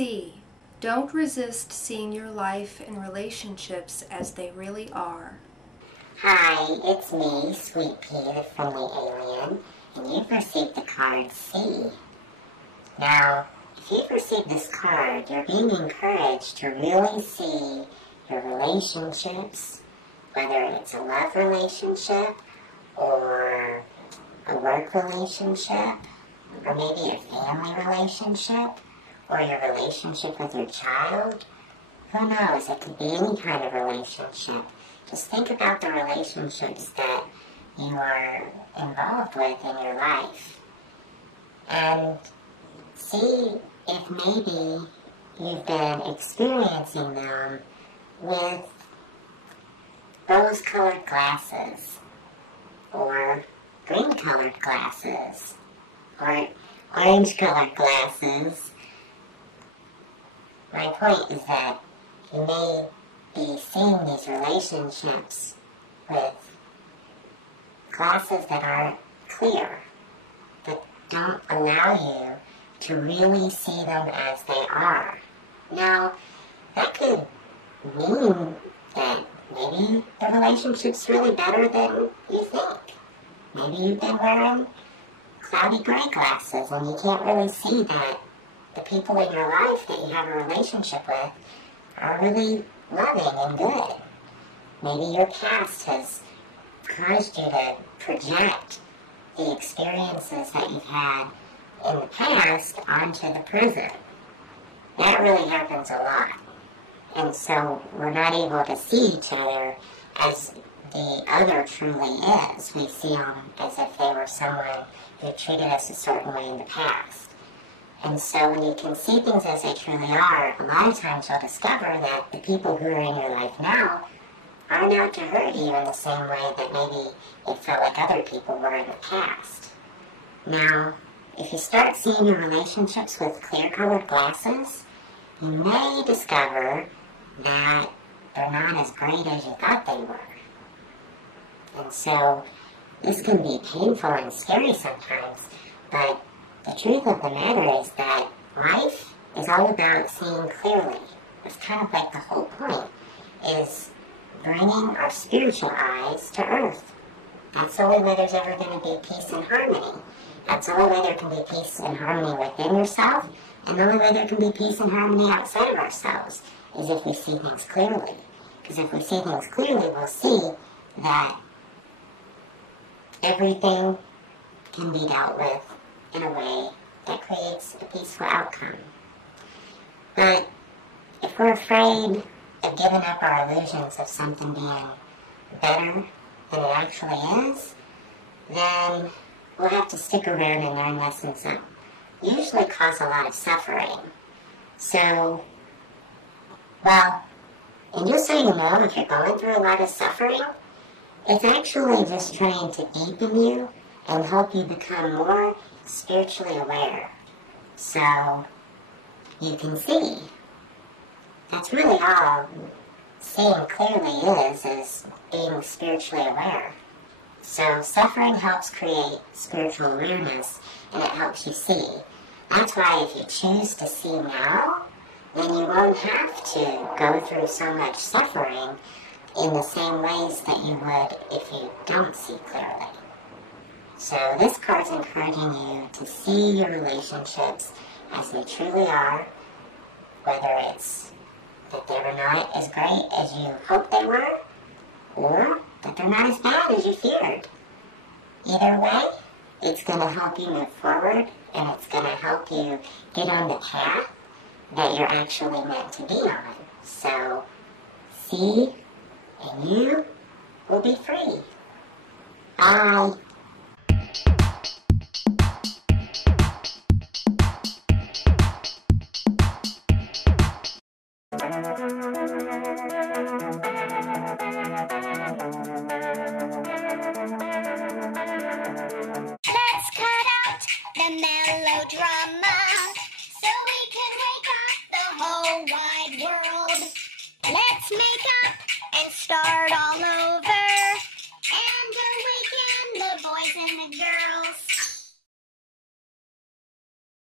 See. Don't resist seeing your life and relationships as they really are. Hi, it's me, Sweet Pea, the friendly alien, and you've received the card C. Now, if you've received this card, you're being encouraged to really see your relationships, whether it's a love relationship or a work relationship, or maybe a family relationship, or your relationship with your child. Who knows? It could be any kind of relationship. Just think about the relationships that you are involved with in your life. And see if maybe you've been experiencing them with rose-colored glasses, or green-colored glasses, or orange-colored glasses. My point is that you may be seeing these relationships with glasses that aren't clear, that don't allow you to really see them as they are. Now, that could mean that maybe the relationship's really better than you think. Maybe you've been wearing cloudy gray glasses and you can't really see that the people in your life that you have a relationship with are really loving and good. Maybe your past has caused you to project the experiences that you've had in the past onto the present. That really happens a lot. And so we're not able to see each other as the other truly is. We see them as if they were someone who treated us a certain way in the past. And so when you can see things as they truly are, a lot of times you'll discover that the people who are in your life now aren't out to hurt you in the same way that maybe it felt like other people were in the past. Now, if you start seeing your relationships with clear-colored glasses, you may discover that they're not as great as you thought they were. And so this can be painful and scary sometimes, but the truth of the matter is that life is all about seeing clearly. It's kind of like the whole point is bringing our spiritual eyes to earth. That's the only way there's ever going to be peace and harmony. That's the only way there can be peace and harmony within yourself, and the only way there can be peace and harmony outside of ourselves is if we see things clearly. Because if we see things clearly, we'll see that everything can be dealt with in a way that creates a peaceful outcome. But if we're afraid of giving up our illusions of something being better than it actually is, then we'll have to stick around and learn lessons that usually cause a lot of suffering. So, well, and just so you know, if you're going through a lot of suffering, it's actually just trying to deepen you and help you become more spiritually aware. So you can see. That's really all seeing clearly is being spiritually aware. So suffering helps create spiritual awareness, and it helps you see. That's why if you choose to see now, then you won't have to go through so much suffering in the same ways that you would if you don't see clearly. So this card's encouraging you to see your relationships as they truly are, whether it's that they were not as great as you hoped they were, or that they're not as bad as you feared. Either way, it's going to help you move forward, and it's going to help you get on the path that you're actually meant to be on. So, see, and you will be free. Bye. Let's cut out the melodrama so we can wake up the whole wide world. Let's make up and start all over and awaken the boys and the girls.